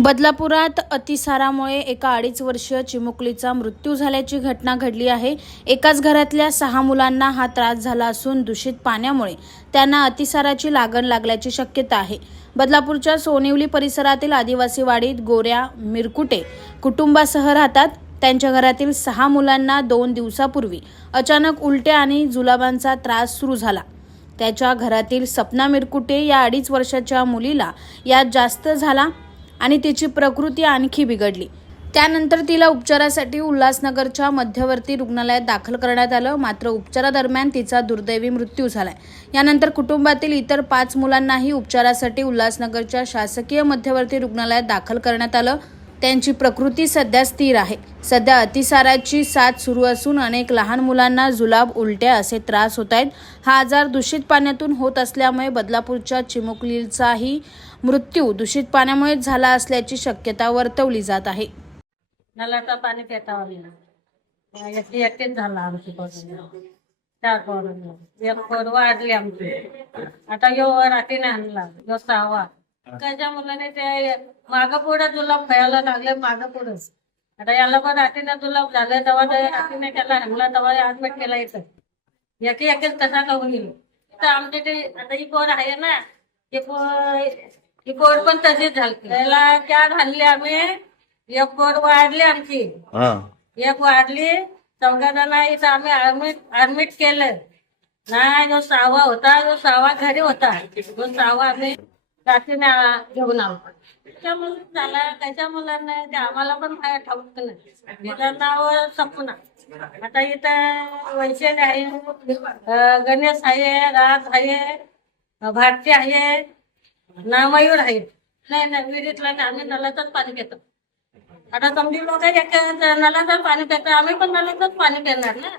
बदलापुरात अतिसारामुळे एका 2.5 वर्षीय चिमुकलीचा मृत्यू झाल्याची घटना घडली आहे। एकाच घरातल्या 6 मुलांना हा त्रास झाला असून दूषित पाण्यामुळे त्यांना अतिसाराची लागण लागल्याची शक्यता आहे। बदलापूरच्या सोनिवली परिसरातील आदिवासी वाडीत गोऱ्या मिरकुटे कुटुंबासह राहतात। त्यांच्या घरातील 6 मुलांना 2 दिवसापूर्वी अचानक उलट्या आणि जुलाबांचा त्रास सुरू झाला। त्याच्या घरातील सपना मिरकुटे या 2.5 वर्षाच्या मुलीला यात जास्त झाला आणि तिची प्रकृती आणखी बिघडली। त्यानंतर तिला उपचारासाठी उल्हासनगरच्या मध्यवर्ती रुग्णालयात दाखल करण्यात आलं, मात्र उपचारादरम्यान तिचा दुर्दैवी मृत्यू झालाय। यानंतर कुटुंबातील इतर 5 मुलांनाही उपचारासाठी उल्हासनगरच्या शासकीय मध्यवर्ती रुग्णालयात दाखल करण्यात आलं। त्यांची प्रकृती सध्या स्थिर आहे। सध्या अतिसाराची साथ सुरू असून अनेक लहान मुलांना जुलाब, उलट्या असे त्रास होत आहेत। हा आजार दूषित पाण्यातून होत असल्यामुळे बदलापूरच्या चिमुकलीचाही मृत्यू दूषित पाण्यामुळे झाला असल्याची शक्यता वर्तवली जात आहे। नलाचं पाणी पिता एकटीच झाला आमची पोरं 4 पोरं, एक पोर वाढली आमची। आता यो रात्रीने आणला यो 6वा। त्याच्या मुलाने ते मागं पुढं जुलाब खायला लागले, मागं पुढंच। आता याला पण रात्रीने जुलाब झाले, तेव्हा रात्रीने त्याला आणला, तेव्हा ऍडमिट केला इथं। एकच कसा का होईल तर आमच्या ते आता ही पोर आहे ना, ही पोर पण तशीच झाली। त्याला क्या घालली आम्ही, एक पोर वाढली आमची, एक वाढली, 14 जण इथं आम्ही ऍडमिट केलं ना। जो 6वा होता, जो 6वा घरी होता, जो 6वा आम्ही रात्रीने घेऊन आलो। त्याच्या मुलांना ते आम्हाला पण काय ठाऊक नाही। तिचं नाव सपना। आता इथं वैशाली आहे, गणेश आहे, राज आहे, भारती आहे ना, मयूर आहे। नाही विहिरीतला नाही, आम्ही नलाचंच पाणी पितो। आता समजी लोक नलाचंच पाणी पितो, आम्ही पण नलाचंच पाणी पिणार ना।